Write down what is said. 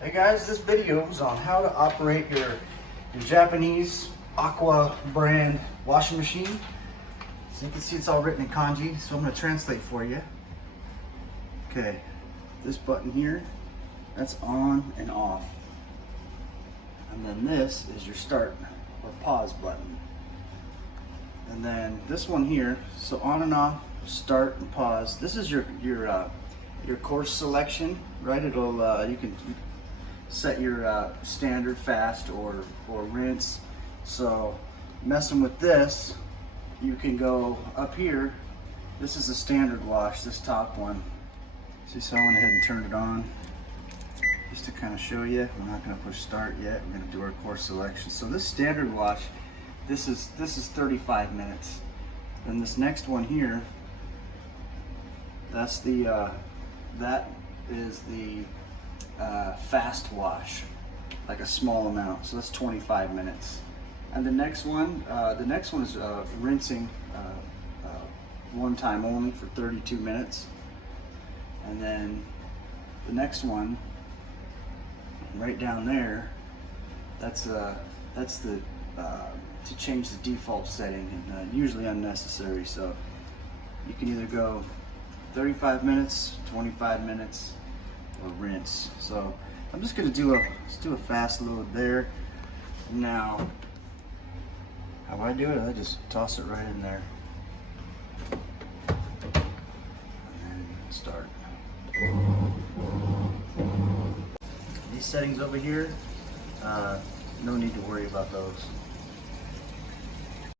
Hey guys, this video is on how to operate your Japanese Aqua brand washing machine. So you can see it's all written in kanji, so I'm going to translate for you. Okay, this button here, that's on and off. And then this is your start or pause button. And then this one here, so on and off, start and pause. This is your course selection, right? It'll you can set your standard, fast, or rinse. So messing with this, you can go up here. This is a standard wash, this top one. See, so I went ahead and turned it on just to kind of show you. We're not going to push start yet. We're going to do our course selection. So this standard wash, this is 35 minutes. Then this next one here, that's the that is the fast wash, like a small amount, so that's 25 minutes. And the next one is rinsing one time only for 32 minutes. And then the next one right down there, that's the to change the default setting, and usually unnecessary. So you can either go 35 minutes, 25 minutes, or rinse. So I'm just going to do a fast load there. Now, how I do it, I just toss it right in there and then start. These settings over here, no need to worry about those.